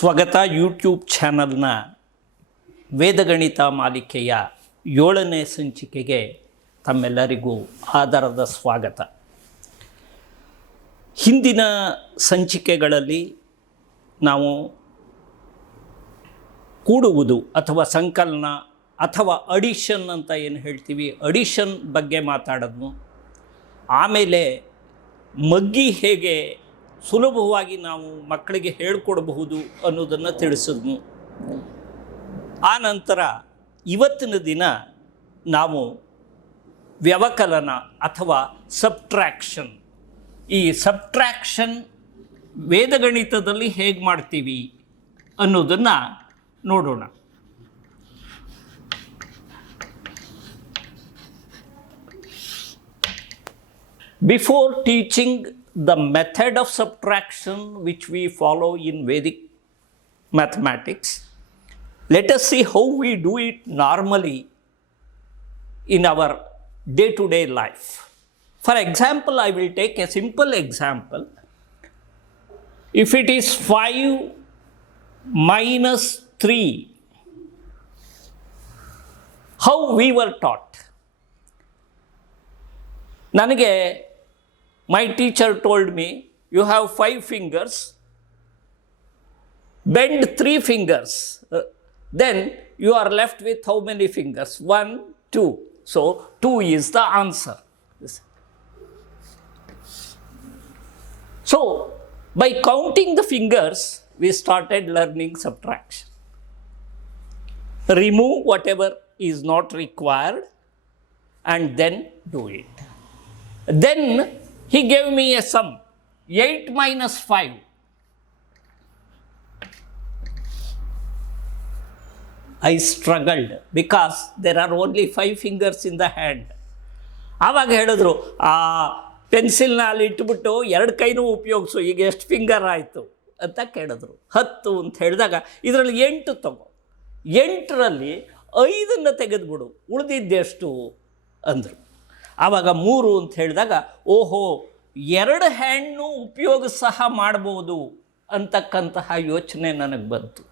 ಸ್ವಗತ ಯೂಟ್ಯೂಬ್ ಚಾನಲ್ನ ವೇದಗಣಿತ ಮಾಲಿಕೆಯ 7ನೇ ಸಂಚಿಕೆಗೆ ತಮ್ಮೆಲ್ಲರಿಗೂ ಆದರದ ಸ್ವಾಗತ. ಹಿಂದಿನ ಸಂಚಿಕೆಗಳಲ್ಲಿ ನಾವು ಕೂಡುವುದು ಅಥವಾ ಸಂಕಲನ ಅಥವಾ ಅಡಿಷನ್ ಅಂತ ಏನು ಹೇಳ್ತೀವಿ, ಅಡಿಷನ್ ಬಗ್ಗೆ ಮಾತಾಡೋದು. ಆಮೇಲೆ ಮಗ್ಗಿ ಹೇಗೆ ಸುಲಭವಾಗಿ ನಾವು ಮಕ್ಕಳಿಗೆ ಹೇಳಿಕೊಡಬಹುದು ಅನ್ನೋದನ್ನು ತಿಳಿಸಿದ್ನು. ಆ ನಂತರ ಇವತ್ತಿನ ದಿನ ನಾವು ವ್ಯವಕಲನ ಅಥವಾ ಸಬ್ಟ್ರಾಕ್ಷನ್, ಈ ಸಬ್ಟ್ರಾಕ್ಷನ್ ವೇದಗಣಿತದಲ್ಲಿ ಹೇಗೆ ಮಾಡ್ತೀವಿ ಅನ್ನೋದನ್ನು ನೋಡೋಣ. Before teaching the method of subtraction which we follow in Vedic mathematics, let us see how we do it normally in our day-to-day life. For example, I will take a simple example. If it is 5 minus 3, how we were taught. ನನಗೆ my teacher told me, you have 5 fingers, bend 3 fingers, then you are left with how many fingers? 1, 2. So 2 is the answer. So by counting the fingers, we started learning subtraction. Remove whatever is not required and then do it. Then he gave me a sum, 8 minus 5. I struggled because there are only 5 fingers in the hand. ಆವಾಗ ಹೇಳಿದ್ರು, ಆ ಪೆನ್ಸಿಲ್ನ ಅಲ್ಲಿ ಇಟ್ಬಿಟ್ಟು 2 ಕೈನೂ ಉಪಯೋಗಿಸು, ಈಗ ಎಷ್ಟು finger ಆಯಿತು ಅಂತ ಕೇಳಿದ್ರು. 10 ಅಂತ ಹೇಳಿದಾಗ ಇದರಲ್ಲಿ 8 ತಗೋ, 8ರಲ್ಲಿ 5 ತೆಗೆದುಬಿಡು, ಉಳಿದಿದ್ದೆಷ್ಟು ಅಂದರು. ಆವಾಗ 3 ಅಂತ ಹೇಳಿದಾಗ, ಓಹೋ 2 ಹ್ಯಾಂಡ್ನು ಉಪಯೋಗ ಸಹ ಮಾಡ್ಬೋದು ಅಂತಕ್ಕಂತಹ ಯೋಚನೆ ನನಗೆ ಬಂತು.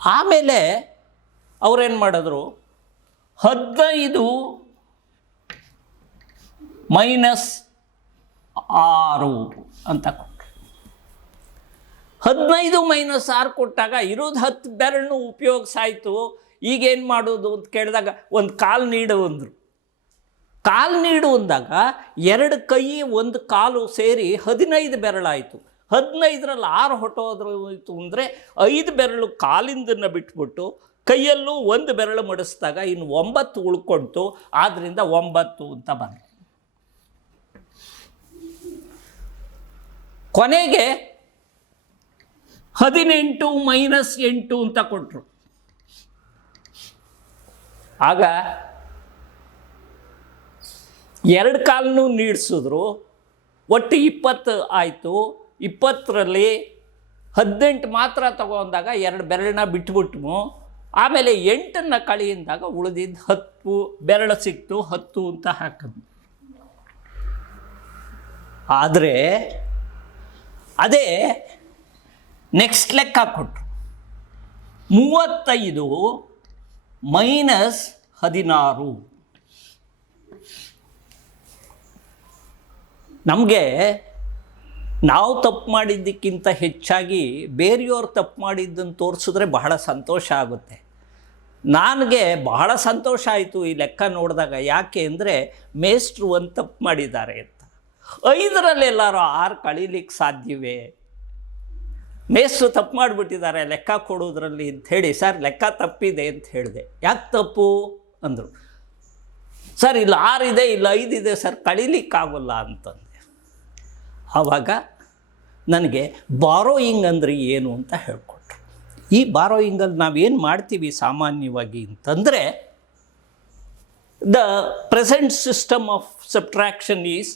ಆಮೇಲೆ ಅವರೇನು ಮಾಡಿದ್ರು, 15 ಮೈನಸ್ 6 ಅಂತ ಕೊಟ್ಟರು. 15 ಮೈನಸ್ 6 ಕೊಟ್ಟಾಗ ಇರೋದು 10 ಬೆರಳನ್ನು ಉಪಯೋಗಿಸಾಯಿತು. ಈಗೇನು ಮಾಡೋದು ಅಂತ ಕೇಳಿದಾಗ ಒಂದು ಕಾಲು ನೀಡು ಅಂದರು. ಕಾಲು ನೀಡು ಅಂದಾಗ 2 ಕೈ 1 ಕಾಲು ಸೇರಿ 15 ಬೆರಳಾಯಿತು. 15ರಲ್ಲಿ 6 ಹೊಟ್ಟೋದ್ರಾಯಿತು ಅಂದರೆ 5 ಬೆರಳು ಕಾಲಿಂದನ್ನು ಬಿಟ್ಬಿಟ್ಟು ಕೈಯಲ್ಲೂ 1 ಬೆರಳು ಮಡಿಸಿದಾಗ ಇನ್ನು 9 ಉಳ್ಕೊಳ್ತು. ಆದ್ದರಿಂದ 9 ಅಂತ ಬಂತು. ಕೊನೆಗೆ 18 ಮೈನಸ್ 8 ಅಂತ ಕೊಟ್ಟರು. ಆಗ 2 ಕಾಲನ್ನು ನೀಡಿಸಿದ್ರು, ಒಟ್ಟು 20 ಆಯಿತು. 20ರಲ್ಲಿ 18 ಮಾತ್ರ ತಗೊಂಡಾಗ 2 ಬೆರಳನ್ನ ಬಿಟ್ಬಿಟ್ವು. ಆಮೇಲೆ 8ನ್ನು ಕಳೆಯಿಂದಾಗ ಉಳಿದಿದ್ದು 10 ಬೆರಳು ಸಿಕ್ತು, 10 ಅಂತ ಹಾಕಿದ್ವು. ಆದರೆ ಅದೇ ನೆಕ್ಸ್ಟ್ ಲೆಕ್ಕ ಕೊಟ್ಟರು, 35 ಮೈನಸ್ 16. ನಮಗೆ ನಾವು ತಪ್ಪು ಮಾಡಿದ್ದಕ್ಕಿಂತ ಹೆಚ್ಚಾಗಿ ಬೇರೆಯವ್ರು ತಪ್ಪು ಮಾಡಿದ್ದನ್ನು ತೋರಿಸಿದ್ರೆ ಬಹಳ ಸಂತೋಷ ಆಗುತ್ತೆ. ನನಗೆ ಬಹಳ ಸಂತೋಷ ಆಯಿತು ಈ ಲೆಕ್ಕ ನೋಡಿದಾಗ. ಯಾಕೆ ಅಂದರೆ ಮೇಷ್ಟ್ರು ಒಂದು ತಪ್ಪು ಮಾಡಿದ್ದಾರೆ ಅಂತ. 5ರಲ್ಲೆಲ್ಲರೂ 6 ಕಳೀಲಿಕ್ಕೆ ಸಾಧ್ಯವೇ? ಮೇಷ್ಟ್ರು ತಪ್ಪು ಮಾಡಿಬಿಟ್ಟಿದ್ದಾರೆ ಲೆಕ್ಕ ಕೊಡೋದ್ರಲ್ಲಿ ಅಂಥೇಳಿ, ಸರ್ ಲೆಕ್ಕ ತಪ್ಪಿದೆ ಅಂತ ಹೇಳಿದೆ. ಯಾಕೆ ತಪ್ಪು ಅಂದರು. ಸರ್ ಇಲ್ಲ 6 ಇದೆ, ಇಲ್ಲ 5 ಇದೆ ಸರ್, ಕಳೀಲಿಕ್ಕಾಗಲ್ಲ ಅಂತಂದೆ. ಆವಾಗ ನನಗೆ ಬಾರೋಯಿಂಗ್ ಅಂದರೆ ಏನು ಅಂತ ಹೇಳಿಕೊಟ್ರು. ಈ ಬಾರೋಯಿಂಗಲ್ಲಿ ನಾವೇನು ಮಾಡ್ತೀವಿ ಸಾಮಾನ್ಯವಾಗಿ ಅಂತಂದರೆ, the present system of subtraction is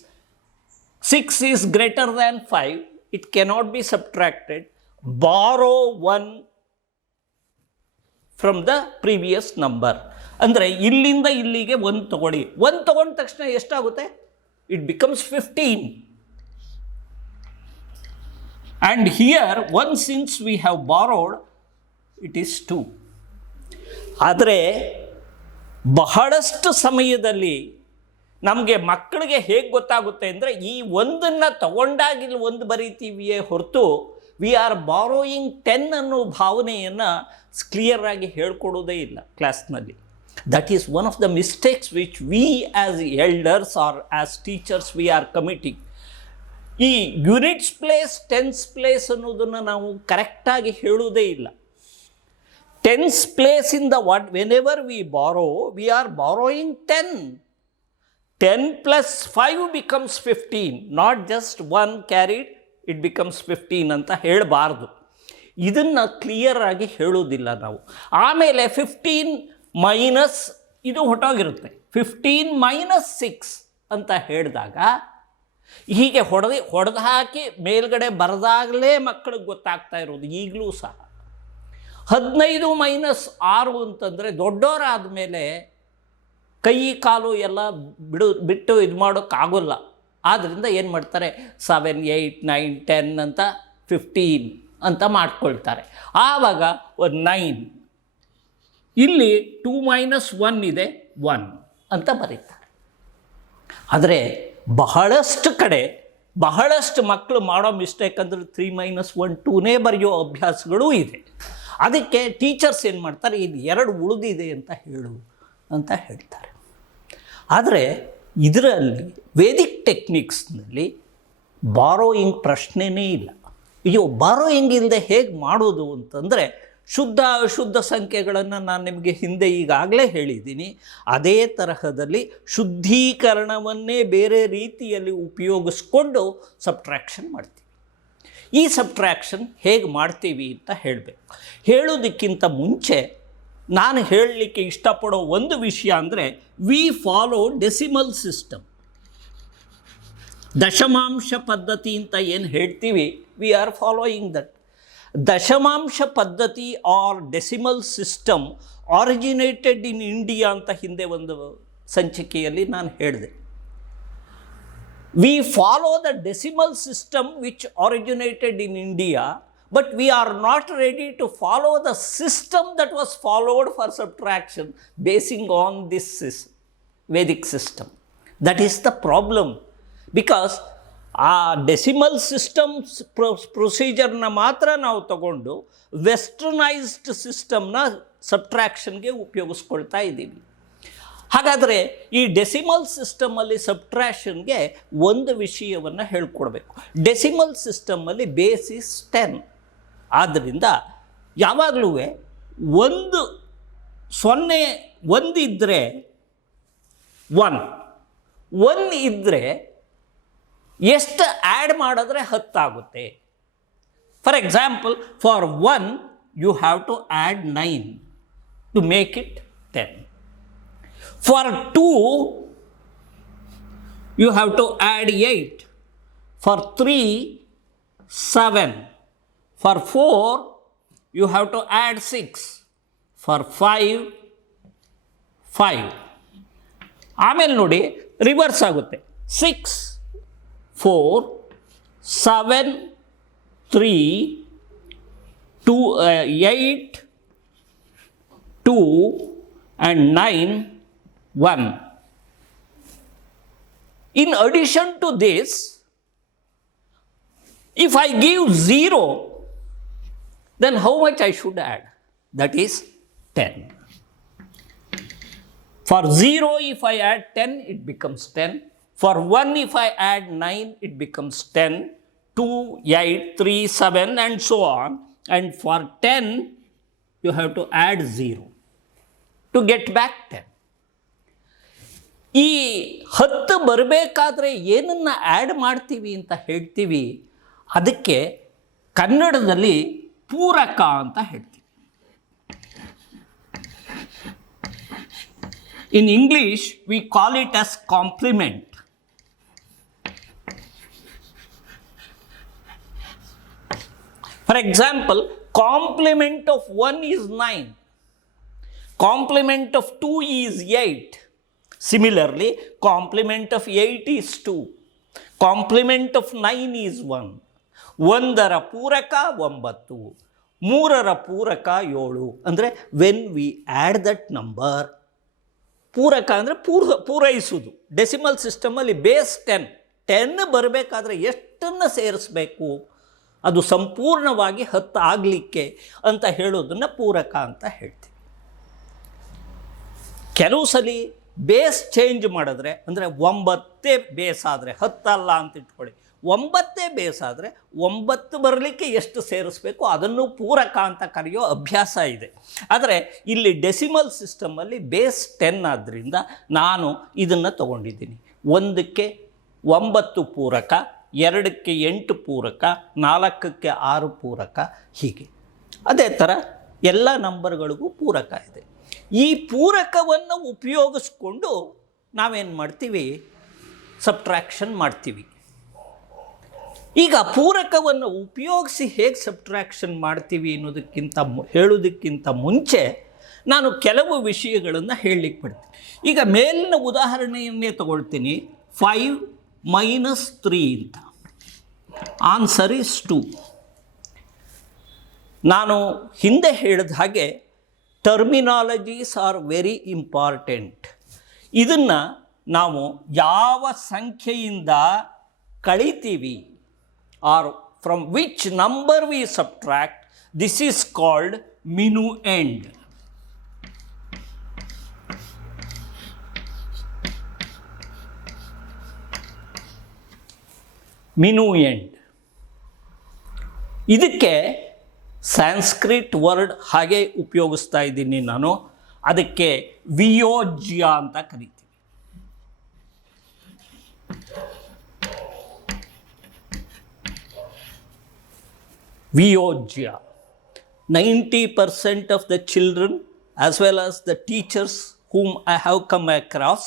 6 is greater than 5, it cannot be subtracted, ಬಾರೋ 1 ಫ್ರಮ್ ದ ಪ್ರೀವಿಯಸ್ ನಂಬರ್. ಅಂದರೆ ಇಲ್ಲಿಂದ ಇಲ್ಲಿಗೆ 1 ತಗೊಳ್ಳಿ. 1 ತಗೊಂಡ ತಕ್ಷಣ ಎಷ್ಟಾಗುತ್ತೆ? It becomes 15. And here 1 since we have borrowed it is 2. ಆದರೆ ಬಹಳಷ್ಟು ಸಮಯದಲ್ಲಿ ನಮಗೆ ಮಕ್ಕಳಿಗೆ ಹೇಗೆ ಗೊತ್ತಾಗುತ್ತೆ ಅಂದರೆ ಈ ಒಂದನ್ನು ತಗೊಂಡಾಗಿಲ್ಲಿ ಒಂದು ಬರೀತೀವಿಯೇ ಹೊರತು ವಿ ಆರ್ ಬಾರೋಯಿಂಗ್ 10 ಅನ್ನೋ ಭಾವನೆಯನ್ನು ಕ್ಲಿಯರಾಗಿ ಹೇಳ್ಕೊಡೋದೇ ಇಲ್ಲ ಕ್ಲಾಸ್ನಲ್ಲಿ. That is one of the mistakes which we as elders or as teachers we are committing. ಈ ಯೂನಿಟ್ಸ್ ಪ್ಲೇಸ್ ಟೆನ್ಸ್ ಪ್ಲೇಸ್ ಅನ್ನೋದನ್ನು ನಾವು ಕರೆಕ್ಟಾಗಿ ಹೇಳೋದೇ ಇಲ್ಲ. ಟೆನ್ಸ್ ಪ್ಲೇಸಿಂದ whenever we borrow we are borrowing 10. 10 plus 5 becomes 15, not just 1 carried, it becomes 15 ಅಂತ ಹೇಳಬಾರ್ದು. ಇದನ್ನು ಕ್ಲಿಯರಾಗಿ ಹೇಳೋದಿಲ್ಲ ನಾವು. ಆಮೇಲೆ 15 ಮೈನಸ್ ಇದು ಹೊಟ್ಟೋಗಿರುತ್ತೆ. 15 ಮೈನಸ್ 6 ಅಂತ ಹೇಳಿದಾಗ ಹೀಗೆ ಹೊಡೆದು ಹಾಕಿ ಮೇಲ್ಗಡೆ ಬರೆದಾಗಲೇ ಮಕ್ಕಳಿಗೆ ಗೊತ್ತಾಗ್ತಾ ಇರೋದು ಈಗಲೂ ಸಹ. 15 ಮೈನಸ್ 6 ಅಂತಂದರೆ ದೊಡ್ಡವರಾದ ಮೇಲೆ ಕೈ ಕಾಲು ಎಲ್ಲ ಬಿಟ್ಟು ಇದು ಮಾಡೋಕ್ಕಾಗೋಲ್ಲ. ಆದ್ದರಿಂದ ಏನು ಮಾಡ್ತಾರೆ 7, 8, 9, 10 ಅಂತ 15 ಅಂತ ಮಾಡ್ಕೊಳ್ತಾರೆ. ಆವಾಗ ಒಂದು 9, ಇಲ್ಲಿ 2 ಮೈನಸ್ 1 ಇದೆ 1 ಅಂತ ಬರೀತಾರೆ. ಆದರೆ ಬಹಳಷ್ಟು ಕಡೆ ಬಹಳಷ್ಟು ಮಕ್ಕಳು ಮಾಡೋ ಮಿಸ್ಟೇಕ್ ಅಂದರೆ 3 ಮೈನಸ್ 1 2ನೇ ಬರೆಯೋ ಅಭ್ಯಾಸಗಳೂ ಇದೆ. ಅದಕ್ಕೆ ಟೀಚರ್ಸ್ ಏನು ಮಾಡ್ತಾರೆ, ಇದು 2 ಉಳಿದಿದೆ ಅಂತ ಹೇಳು ಅಂತ ಹೇಳ್ತಾರೆ. ಆದರೆ ಇದರಲ್ಲಿ ವೇದಿಕ್ ಟೆಕ್ನಿಕ್ಸ್ನಲ್ಲಿ ಬಾರೋಯಿಂಗ್ ಪ್ರಶ್ನೆನೇ ಇಲ್ಲ. ಅಯ್ಯೋ ಬಾರೋಯಿಂಗ್ ಇಲ್ಲದೆ ಹೇಗೆ ಮಾಡೋದು ಅಂತಂದರೆ ಶುದ್ಧ ಅಶುದ್ಧ ಸಂಖ್ಯೆಗಳನ್ನು ನಾನು ನಿಮಗೆ ಹಿಂದೆ ಈಗಾಗಲೇ ಹೇಳಿದ್ದೀನಿ. ಅದೇ ತರಹದಲ್ಲಿ ಶುದ್ಧೀಕರಣವನ್ನೇ ಬೇರೆ ರೀತಿಯಲ್ಲಿ ಉಪಯೋಗಿಸ್ಕೊಂಡು ಸಬ್ಟ್ರ್ಯಾಕ್ಷನ್ ಮಾಡ್ತೀವಿ. ಈ ಸಬ್ಟ್ರ್ಯಾಕ್ಷನ್ ಹೇಗೆ ಮಾಡ್ತೀವಿ ಅಂತ ಹೇಳಬೇಕು. ಹೇಳೋದಕ್ಕಿಂತ ಮುಂಚೆ ನಾನು ಹೇಳಲಿಕ್ಕೆ ಇಷ್ಟಪಡೋ ಒಂದು ವಿಷಯ ಅಂದರೆ ವಿ ಫಾಲೋ ಡೆಸಿಮಲ್ ಸಿಸ್ಟಮ್. ದಶಮಾಂಶ ಪದ್ಧತಿ ಅಂತ ಏನು ಹೇಳ್ತೀವಿ, ವಿ ಆರ್ ಫಾಲೋಯಿಂಗ್ ದಟ್. ದಶಮಾಂಶ ಪದ್ಧತಿ or decimal system originated in India ಅಂತ ಹಿಂದೆ ಒಂದು ಸಂಚಿಕೆಯಲ್ಲಿ ನಾನು ಹೇಳಿದೆ. We follow the decimal system which originated in India, but we are not ready to follow the system that was followed for subtraction basing on this Vedic system. That is the problem, because ಆ decimal systems ಪ್ರೊಸೀಜರ್ನ ಮಾತ್ರ ನಾವು ತಗೊಂಡು westernised ಸಿಸ್ಟಮ್ನ ಸಬ್ಟ್ರ್ಯಾಕ್ಷನ್ಗೆ ಉಪಯೋಗಿಸ್ಕೊಳ್ತಾ ಇದ್ದೀವಿ. ಹಾಗಾದರೆ ಈ decimal ಸಿಸ್ಟಮಲ್ಲಿ ಸಬ್ಟ್ರ್ಯಾಕ್ಷನ್ಗೆ ಒಂದು ವಿಷಯವನ್ನು ಹೇಳ್ಕೊಡ್ಬೇಕು. ಡೆಸಿಮಲ್ ಸಿಸ್ಟಮಲ್ಲಿ ಬೇಸಿಸ್ 10. ಆದ್ದರಿಂದ ಯಾವಾಗಲೂ 1 0 ಇದ್ದರೆ 1 ಇದ್ದರೆ ಎಷ್ಟು ಆ್ಯಡ್ ಮಾಡಿದ್ರೆ 10 ಆಗುತ್ತೆ. For example, for 1 you have to add 9 to make it 10. For 2 you have to add 8. For 3 7. For 4, you have to add 6. For 5, 5. ಆಮೇಲೆ ನೋಡಿ ರಿವರ್ಸ್ ಆಗುತ್ತೆ. 6, 4, 7, 3, 2, 8, 2 and 9, 1. In addition to this, if I give 0, then how much I should add? That is 10. For 0, if I add 10, it becomes 10. For 1, if I add 9, it becomes 10. 2, 8, 3, 7 and so on. And for 10, you have to add 0 to get back 10. ಈ 10 ಬರಬೇಕಾದ್ರೆ ಏನನ್ನು add ಮಾಡ್ತೀವಿ ಅಂತ ಹೇಳ್ತೀವಿ, ಅದಕ್ಕೆ ಕನ್ನಡದಲ್ಲಿ ಪೂರಕ ಅಂತ ಹೇಳ್ತೀವಿ. In English, we call it as complement. For example, complement of 1 is 9. Complement of 2 is 8. Similarly, complement of 8 is 2. Complement of 9 is 1. 1ರ ಪೂರಕ 9, 3ರ ಪೂರಕ 7. ಅಂದರೆ when we add that number, ಪೂರಕ ಅಂದರೆ ಪೂರೈಸುವುದು. ಡೆಸಿಮಲ್ ಸಿಸ್ಟಮಲ್ಲಿ ಬೇಸ್ 10 ಬರಬೇಕಾದ್ರೆ ಎಷ್ಟನ್ನು ಸೇರಿಸ್ಬೇಕು, ಅದು ಸಂಪೂರ್ಣವಾಗಿ 10 ಆಗಲಿಕ್ಕೆ ಅಂತ ಹೇಳೋದನ್ನು ಪೂರಕ ಅಂತ ಹೇಳ್ತೀವಿ. ಕೆಲವು ಸಲ ಬೇಸ್ ಚೇಂಜ್ ಮಾಡಿದ್ರೆ, ಅಂದರೆ 9 ಬೇಸ್ ಆದರೆ 10 ಅಲ್ಲ ಅಂತ ಇಟ್ಕೊಳ್ಳಿ, 9 ಬೇಸ್ ಆದರೆ 9 ಬರಲಿಕ್ಕೆ ಎಷ್ಟು ಸೇರಿಸ್ಬೇಕು ಅದನ್ನು ಪೂರಕ ಅಂತ ಕರೆಯೋ ಅಭ್ಯಾಸ ಇದೆ. ಆದರೆ ಇಲ್ಲಿ ಡೆಸಿಮಲ್ ಸಿಸ್ಟಮಲ್ಲಿ ಬೇಸ್ 10 ಆದ್ದರಿಂದ ನಾನು ಇದನ್ನು ತಗೊಂಡಿದ್ದೀನಿ. 1ಕ್ಕೆ 9 ಪೂರಕ, 2ಕ್ಕೆ 8 ಪೂರಕ, 4ಕ್ಕೆ 6 ಪೂರಕ, ಹೀಗೆ ಅದೇ ಥರ ಎಲ್ಲ ನಂಬರ್ಗಳಿಗೂ ಪೂರಕ ಇದೆ. ಈ ಪೂರಕವನ್ನು ಉಪಯೋಗಿಸ್ಕೊಂಡು ನಾವೇನು ಮಾಡ್ತೀವಿ, ಸಬ್ಟ್ರಾಕ್ಷನ್ ಮಾಡ್ತೀವಿ. ಈಗ ಪೂರಕವನ್ನು ಉಪಯೋಗಿಸಿ ಹೇಗೆ ಸಬ್ಟ್ರಾಕ್ಷನ್ ಮಾಡ್ತೀವಿ ಹೇಳೋದಕ್ಕಿಂತ ಮುಂಚೆ ನಾನು ಕೆಲವು ವಿಷಯಗಳನ್ನು ಹೇಳಲಿಕ್ಕೆ ಬಿಡ್ತೀನಿ. ಈಗ ಮೇಲಿನ ಉದಾಹರಣೆಯನ್ನೇ ತಗೊಳ್ತೀನಿ. 5 - 3 ಅಂತ. Answer is 2. ನಾನು ಹಿಂದೆ ಹೇಳಿದ ಹಾಗೆ ಟರ್ಮಿನಾಲಜೀಸ್ ಆರ್ ವೆರಿ ಇಂಪಾರ್ಟೆಂಟ್. ಇದನ್ನು ನಾವು ಯಾವ ಸಂಖ್ಯೆಯಿಂದ ಕಳೀತೀವಿ, or from which number we subtract, this is called minuend. Minuend ಇದಕ್ಕೆ ಸ್ಯಾನ್ಸ್ಕ್ರಿಟ್ ವರ್ಡ್ ಹಾಗೆ ಉಪಯೋಗಿಸ್ತಾ ಇದ್ದೀನಿ ನಾನು. ಅದಕ್ಕೆ ವಿಯೋಜ್ಯ ಅಂತ ಕರಿತೀವಿ. ವಿಯೋಜ್ಯ. 90% of the children as well as the teachers whom I have come across,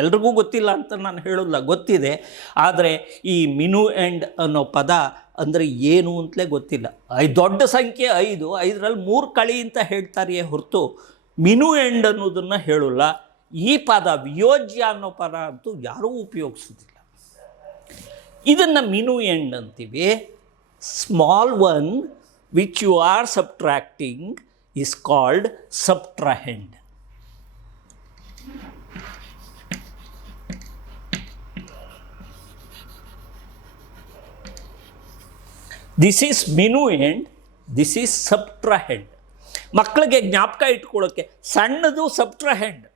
ಎಲ್ರಿಗೂ ಗೊತ್ತಿಲ್ಲ ಅಂತ ನಾನು ಹೇಳೋಲ್ಲ, ಗೊತ್ತಿದೆ. ಆದರೆ ಈ ಮಿನುಎಂಡ್ ಅನ್ನೋ ಪದ ಅಂದರೆ ಏನು ಅಂತಲೇ ಗೊತ್ತಿಲ್ಲ. ದೊಡ್ಡ ಸಂಖ್ಯೆ 5, 5ರಲ್ಲಿ 3 ಕಳಿ ಅಂತ ಹೇಳ್ತಾರೆಯೇ ಹೊರತು ಮಿನುಎಂಡ್ ಅನ್ನೋದನ್ನು ಹೇಳೋಲ್ಲ. ಈ ಪದ ವಿಯೋಜ್ಯ ಅನ್ನೋ ಪದ ಅಂತೂ ಯಾರೂ ಉಪಯೋಗಿಸೋದಿಲ್ಲ. ಇದನ್ನು ಮಿನುಎಂಡ್ ಅಂತೀವಿ. Small one which you are subtracting is called subtrahend. This is minuend, this is subtrahend. ಮಕ್ಕಳಿಗೆ ಜ್ಞಾಪಕ ಇಟ್ಕೊಳ್ಳೋಕ್ಕೆ ಸಣ್ಣದು ಸಬ್ಟ್ರಾಹೆಂಡ್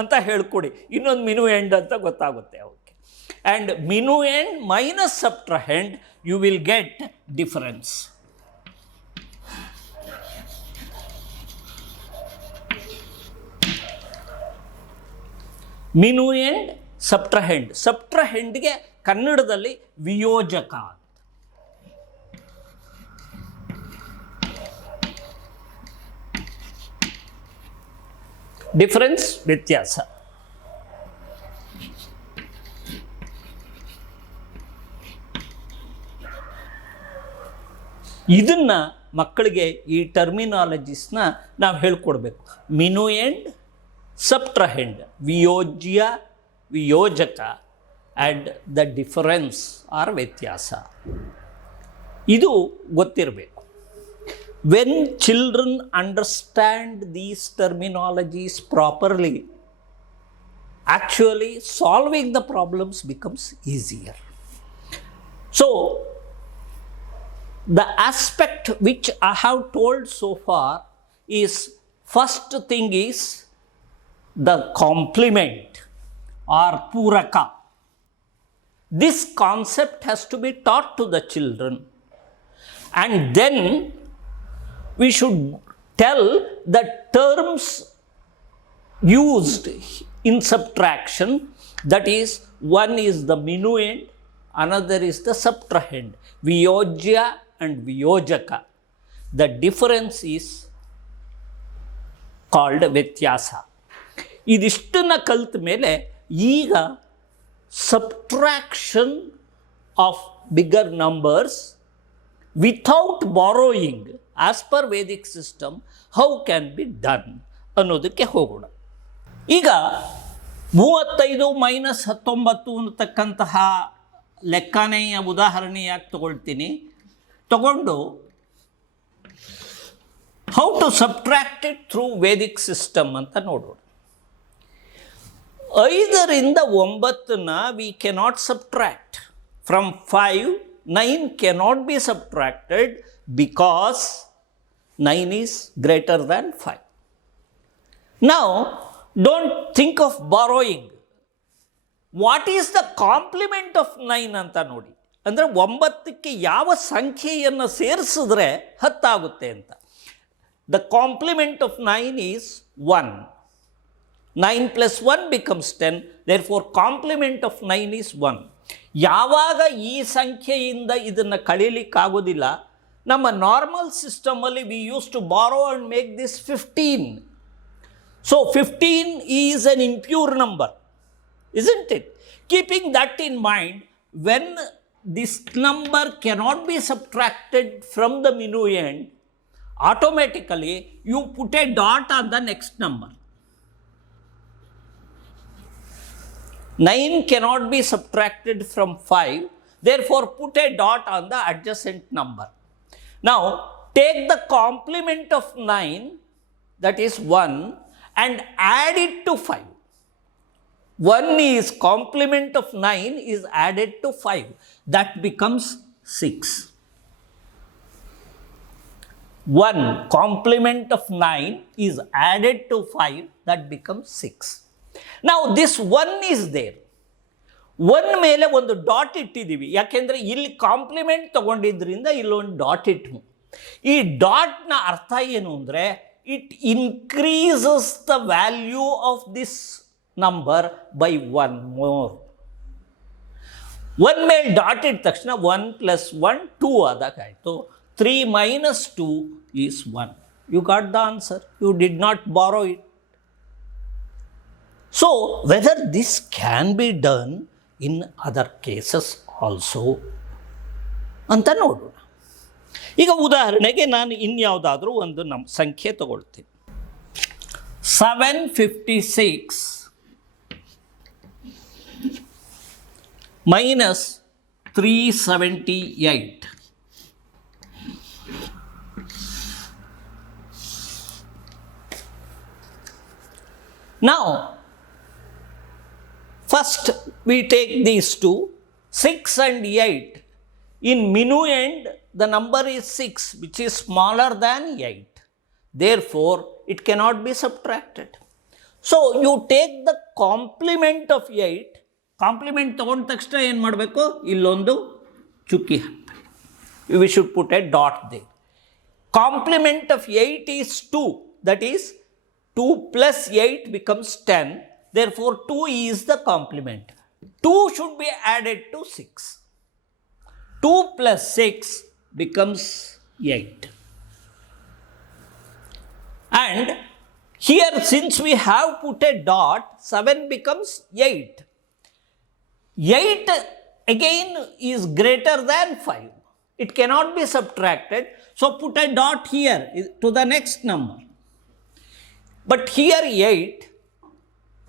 ಅಂತ ಹೇಳ್ಕೊಡಿ, ಇನ್ನೊಂದು ಮಿನುಎಂಡ್ ಅಂತ ಗೊತ್ತಾಗುತ್ತೆ ಅವಕ್ಕೆ. And minuend minus subtrahend, you will get difference. Minuend, subtrahend. ಸಬ್ಟ್ರಾಹೆಂಡ್ಗೆ ಕನ್ನಡದಲ್ಲಿ ವಿಯೋಜಕ. ಡಿಫರೆನ್ಸ್, ವ್ಯತ್ಯಾಸ. ಇದನ್ನು ಮಕ್ಕಳಿಗೆ ಈ ಟರ್ಮಿನಾಲಜೀಸ್ನ ನಾವು ಹೇಳ್ಕೊಡ್ಬೇಕು. ಮಿನುಎಂಡ್, ಸಬ್ಟ್ರಾಹೆಂಡ್, ವಿಯೋಜ್ಯ, ವಿಯೋಜಕ, ಆ್ಯಂಡ್ ದ ಡಿಫರೆನ್ಸ್ ಆರ್ ವ್ಯತ್ಯಾಸ. ಇದು ಗೊತ್ತಿರಬೇಕು. When children understand these terminologies properly, actually solving the problems becomes easier. So, the aspect which I have told so far is, first thing is the complement or puraka. This concept has to be taught to the children, and then we should tell the terms used in subtraction. That is, one is the minuend, another is the subtrahend, viyojya and viyojaka. The difference is called ವ್ಯತ್ಯಾಸ. ಇದಿಷ್ಟನ್ನು ಕಲಿತ ಮೇಲೆ ಈಗ subtraction of bigger numbers without borrowing as per Vedic system, how can be done ಅನ್ನೋದಕ್ಕೆ ಹೋಗೋಣ. ಈಗ 35 - 19 ಅನ್ನತಕ್ಕಂತಹ ಲೆಕ್ಕನೇ ಉದಾಹರಣೆ ಯಾಕೆ ತಗೊಳ್ತೀನಿ, ತಗೊಂಡು how to subtract it through Vedic system ಅಂತ ನೋಡೋಣ. 5ರಿಂದ 9ನ we cannot subtract from 5. 9 cannot be subtracted because 9 is greater than 5. Now, don't think of borrowing. What is the complement of 9 ಅಂತ ನೋಡಿ. ಅಂದರೆ 9ಕ್ಕೆ ಯಾವ ಸಂಖ್ಯೆಯನ್ನು ಸೇರಿಸಿದ್ರೆ 10 ಆಗುತ್ತೆ ಅಂತ. The complement of 9 is 1. 9 plus 1 becomes 10. Therefore, complement of 9 is 1. ಯಾವಾಗ ಈ ಸಂಖ್ಯೆಯಿಂದ ಇದನ್ನು ಕಳೀಲಿಕ್ಕಾಗೋದಿಲ್ಲ, ನಮ್ಮ ನಾರ್ಮಲ್ ಸಿಸ್ಟಮಲ್ಲಿ ವಿ ಯೂಸ್ ಟು ಬಾರೋ and make this 15. So 15 is an impure number, isn't it? Keeping that in mind, when this number cannot be subtracted from the minuend, automatically you put a dot on the next number. 9 cannot be subtracted from 5, therefore put a dot on the adjacent number. Now take the complement of 9, that is 1, and add it to 5. 1 is complement of 9 is added to 5. That becomes 6. 1 complement of 9 is added to 5. That becomes 6. Now this 1 is there. 1 ಮೇಲೆ ಒಂದು dot ಇಟ್ಟಿದ್ದೀವಿ, ಯಾಕೆಂದರೆ ಇಲ್ಲಿ compliment ತಗೊಂಡಿದ್ದರಿಂದ ಇಲ್ಲೊಂದು dot ಇಟ್ಟು. ಈ ಡಾಟ್ನ ಅರ್ಥ ಏನು ಅಂದರೆ, it increases the value of this number by 1 more. 1 ಮೇಲೆ ಡಾಟ್ ಇಟ್ಟ ತಕ್ಷಣ 1 plus 1 2 ಆದಾಗಾಯಿತು. 3 minus 2 is 1. You got the answer. You did not borrow it. So whether this can be done in other cases also ಅಂತ ನೋಡೋಣ. ಈಗ ಉದಾಹರಣೆಗೆ ನಾನು ಇನ್ಯಾವುದಾದ್ರೂ ಒಂದು ಸಂಖ್ಯೆ ತಗೊಳ್ತೀನಿ. 756 minus 378. Now, first we take these two, 6 and 8. In minuend, the number is 6, which is smaller than 8. Therefore, it cannot be subtracted. So, you take the complement of 8. Complement ತಗೊಂಡ ತಕ್ಷಣ ಏನು ಮಾಡಬೇಕು, ಇಲ್ಲೊಂದು ಚುಕ್ಕಿ ಹಾಕಬೇಕು. We should put a dot there. Complement of 8 is 2. That is, 2 plus 8 becomes 10. Therefore, 2 is the complement. 2 should be added to 6. 2 plus 6 becomes 8. And here, since we have put a dot, 7 becomes 8. 8 again is greater than 5. It cannot be subtracted. So put a dot here to the next number. But here 8,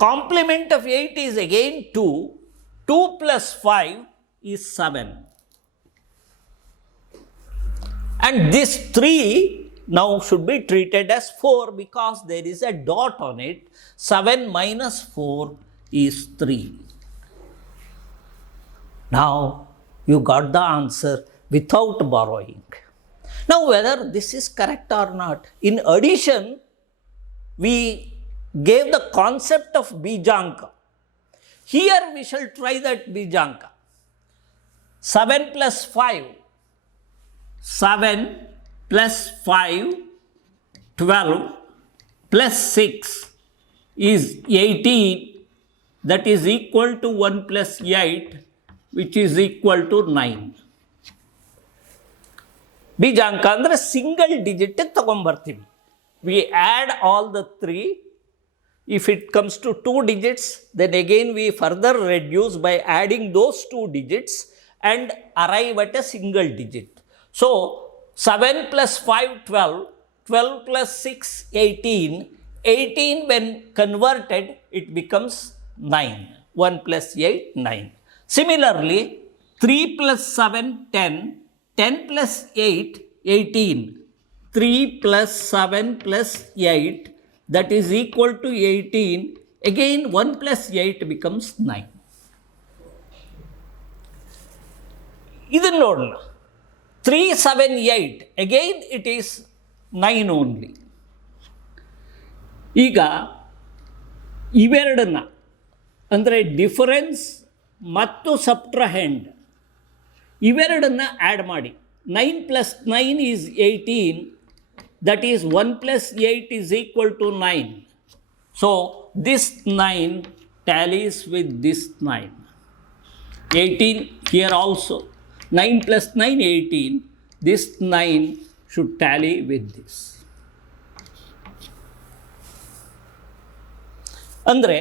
complement of 8 is again 2. 2 plus 5 is 7. And this 3 now should be treated as 4 because there is a dot on it. 7 minus 4 is 3. Now you got the answer without borrowing. Now whether this is correct or not, in addition, we gave the concept of Bijanka. Here we shall try that Bijanka. 7 plus 5. 7 plus 5, 12 plus 6 is 18. That is equal to 1 plus 8, which is equal to 9. ಬೀಜಾಂಕ ಅಂದರೆ single digit ತಗೊಂಬರ್ತೀವಿ. We add all the 3. If it comes to 2 digits, then again we further reduce by adding those 2 digits and arrive at a single digit. So 7 plus 5, 12. 12 plus 6, 18. 18 when converted, it becomes 9. 1 plus 8, 9. Similarly, 3 plus 7, 10. 10 plus 8, 18. 3 plus 7 plus 8, that is equal to 18. Again, 1 plus 8 becomes 9. ಇದನ್ನು ನೋಡೋಣ. 3, 7, 8. Again, it is 9 only. ಈಗ ಇವೆರಡನ್ನು ಅಂದರೆ difference ಮತ್ತು ಸಬ್ಟ್ರಹೆಂಡ್ ಇವೆರಡನ್ನು add ಮಾಡಿ. 9 plus 9 is 18. That is 1 plus 8 is equal to 9. So this 9 tallies with this 9. 18 here also. 9 plus 9, 18. This 9 should tally with this. ಅಂದರೆ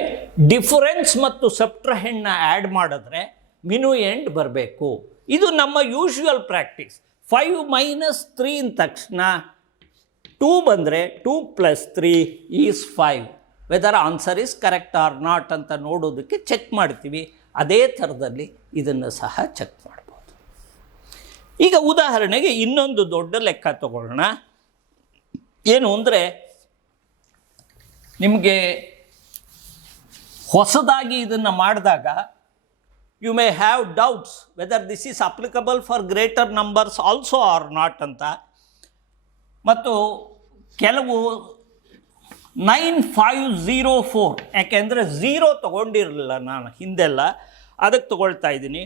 difference ಮತ್ತು ಸಬ್ಟ್ರಹೆಂಡ್ನ ಆ್ಯಡ್ ಮಾಡಿದ್ರೆ ಮಿನುಯೆಂಡ್ ಬರಬೇಕು. ಇದು ನಮ್ಮ ಯೂಶುವಲ್ ಪ್ರಾಕ್ಟೀಸ್. 5 minus 3 ಇನ್ ತಕ್ಷಣ 2 ಬಂದರೆ 2 plus 3 is 5. Whether answer is correct or not ಅಂತ ನೋಡೋದಕ್ಕೆ ಚೆಕ್ ಮಾಡ್ತೀವಿ. ಅದೇ ಥರದಲ್ಲಿ ಇದನ್ನು ಸಹ ಚೆಕ್ ಮಾಡ್ಬೋದು. ಈಗ ಉದಾಹರಣೆಗೆ ಇನ್ನೊಂದು ದೊಡ್ಡ ಲೆಕ್ಕ ತಗೊಳ್ಳೋಣ. ಏನು ಅಂದರೆ ನಿಮಗೆ ಹೊಸದಾಗಿ ಇದನ್ನು ಮಾಡಿದಾಗ you may have doubts whether this is applicable for greater numbers also or not ಅಂತ. ಮತ್ತು ಕೆಲವು 9504 ಯಾಕೆಂದರೆ 0 ತೊಗೊಂಡಿರಲಿಲ್ಲ ನಾನು ಹಿಂದೆಲ್ಲ, ಅದಕ್ಕೆ ತೊಗೊಳ್ತಾ ಇದ್ದೀನಿ.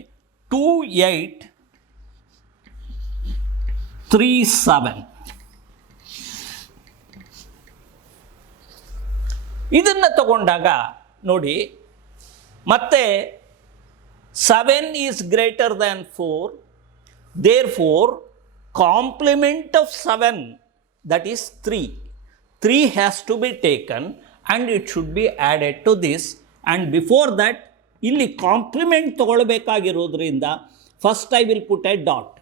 2837 ಇದನ್ನು ತಗೊಂಡಾಗ ನೋಡಿ, ಮತ್ತೆ 7 is greater than 4. Therefore, complement of 7, that is 3. 3 has to be taken and it should be added to this. And before that, ಇಲ್ಲಿ ಕಾಂಪ್ಲಿಮೆಂಟ್ ತಗೊಳ್ಬೇಕಾಗಿರೋದ್ರಿಂದ first I will put a dot.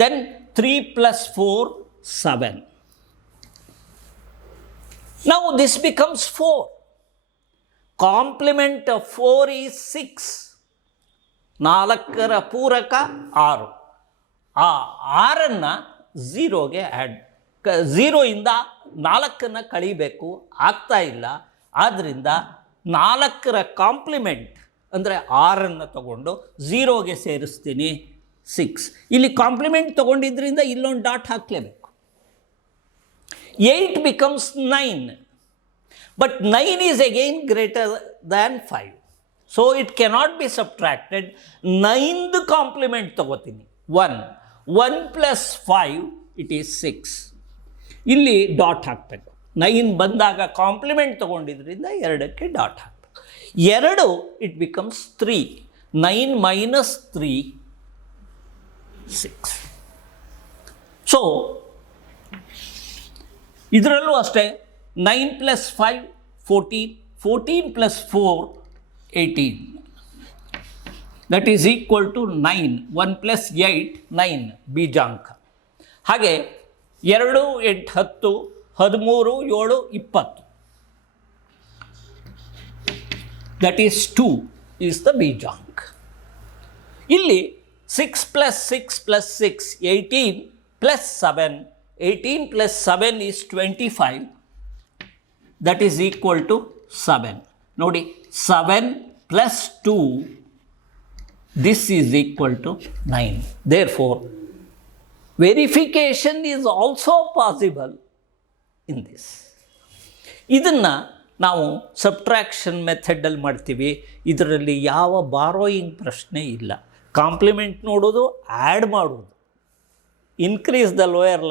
Then 3 plus 4, 7. Now this becomes 4. Complement of 4 is 6. 4ರ ಪೂರಕ 6. ಆ 6ನ್ನು 0ಗೆ add 0ಇಂದ 4ನ್ನು ಕಳಿಬೇಕು, ಆಗ್ತಾ ಇಲ್ಲ. ಆದ್ದರಿಂದ 4ರ compliment ಅಂದರೆ 6ನ್ನು ತಗೊಂಡು 0ಗೆ ಸೇರಿಸ್ತೀನಿ, 6. ಇಲ್ಲಿ ಕಾಂಪ್ಲಿಮೆಂಟ್ ತೊಗೊಂಡಿದ್ದರಿಂದ ಇಲ್ಲೊಂದು dot ಹಾಕಲೇಬೇಕು. 8 becomes 9. But 9 is again greater than 5. So it cannot be subtracted. 9th complement ತಗೋತೀನಿ, 1. 1 plus 5, it is 6. ಇಲ್ಲಿ ಡಾಟ್ ಹಾಕಬೇಕು. 9 ಬಂದಾಗ ಕಾಂಪ್ಲಿಮೆಂಟ್ ತೊಗೊಂಡಿದ್ರಿಂದ 2ಕ್ಕೆ ಡಾಟ್ ಹಾಕಬೇಕು. 2, it becomes 3. 9 minus 3, 6. ಸೊ ಇದರಲ್ಲೂ ಅಷ್ಟೇ 9 plus 5, 14. 14 plus 4, 18. That is equal to 9. 1 plus 8, 9 ಬೀಜಾಂಕ. ಹಾಗೆ 2, 8, 10, 13, 7, 20. That is 2 is the ಬೀಜಾಂಕ. ಇಲ್ಲಿ 6 plus 6 plus 6, 18 plus 7. 18 plus 7 is 25. That is equal to 7. ನೋಡಿ, 7 plus 2, this is equal to 9. Therefore, verification is also possible in this. ಇದನ್ನು ನಾವು subtraction ಮೆಥಡಲ್ಲಿ ಮಾಡ್ತೀವಿ. ಇದರಲ್ಲಿ ಯಾವ borrowing ಪ್ರಶ್ನೆ ಇಲ್ಲ. ಕಾಂಪ್ಲಿಮೆಂಟ್ ನೋಡೋದು, ಆ್ಯಡ್ ಮಾಡೋದು, ಇನ್ಕ್ರೀಸ್ ದ ಲೋಯರ್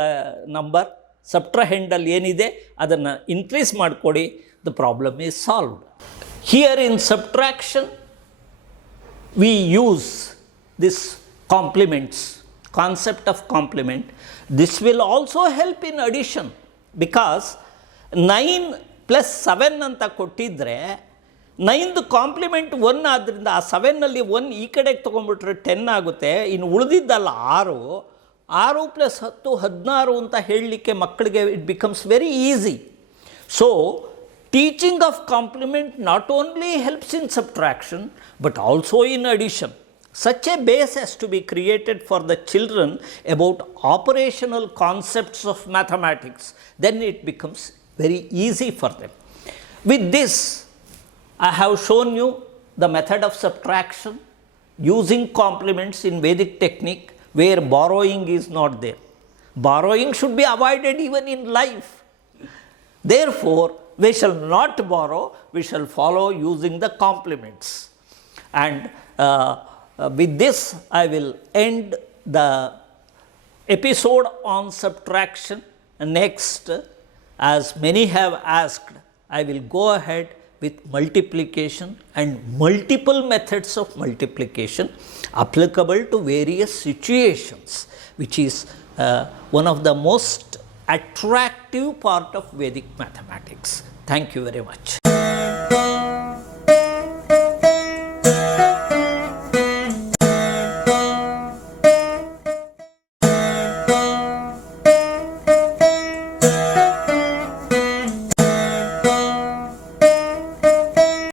ನಂಬರ್, ಸಬ್ಟ್ರಹೆಂಡಲ್ಲಿ ಏನಿದೆ ಅದನ್ನು ಇನ್ಕ್ರೀಸ್ ಮಾಡಿಕೊಡಿ, the problem is solved. Here in subtraction we use this complements, concept of complement. This will also help in addition, because 9 plus 7 ಅಂತ ಕೊಟ್ಟಿದ್ದರೆ 9th ಕಾಂಪ್ಲಿಮೆಂಟ್ 1 ಆದ್ದರಿಂದ ಆ 7ನಲ್ಲಿ 1 ಈ ಕಡೆಗೆ ತೊಗೊಂಡ್ಬಿಟ್ರೆ 10 ಆಗುತ್ತೆ. ಇನ್ನು ಉಳಿದಿದ್ದಲ್ಲ 6. 6 plus 10, 16 ಅಂತ ಹೇಳಲಿಕ್ಕೆ ಮಕ್ಕಳಿಗೆ it becomes very easy. So teaching of complement not only helps in subtraction but also in addition. Such a base has to be created for the children about operational concepts of mathematics. Then it becomes very easy for them. With this, I have shown you the method of subtraction using complements in Vedic technique where borrowing is not there. Borrowing should be avoided even in life. Therefore, we shall not borrow, we shall follow using the complements. And with this, I will end the episode on subtraction. Next, as many have asked, I will go ahead with multiplication and multiple methods of multiplication applicable to various situations, which is one of the most attractive part of Vedic mathematics. Thank you very much.